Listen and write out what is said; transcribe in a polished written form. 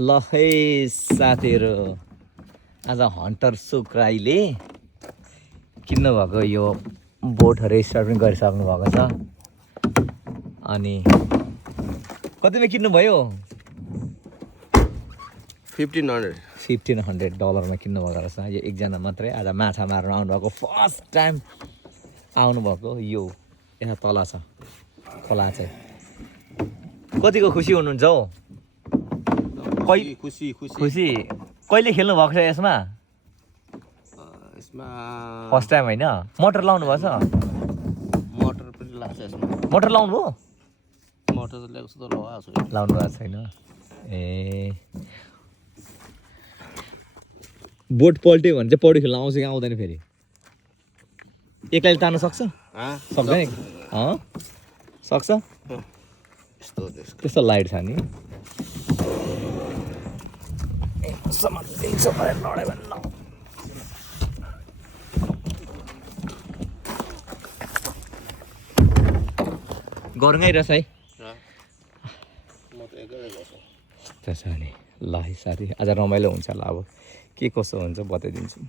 ल है साथीहरू, आज हन्टर सुक्राईले किन्नु भएको यो बोटहरू स्टार्ट पनि गरिसक्नु भएको छ। अनि कतिमा किन्नुभयो? $1,500 किन्नु भएको रहेछ। यो एकजना मात्रै आज माछा मार्न आउनुभएको, फर्स्ट टाइम आउनुभएको। यो यहाँ तल छ खोला चाहिँ। कतिको खुसी हुनुहुन्छ हौ? खुसी कहिले खेल्नु भएको छ यसमा? फर्स्ट टाइम होइन? मोटर लाउनु भएको छ? मोटर पनि लाग्छ यसमा। मोटर लाउनु भयो? मोटर त ल्याएको छु त लगाएको छु। लाउनु भएको छैन? ए, बोट पल्ट्यो भने चाहिँ पौडी खेल्न आउँछ कि आउँदैन फेरि? एक्लैले तान्नु सक्छ? सक्दैन? सक्छ? त्यस्तो लाइट छ नि। गरौँ रहेछ है। त्यसो भने ल है साथी, आज रमाइलो हुन्छ होला। अब के कसो हुन्छ बताइदिन्छु।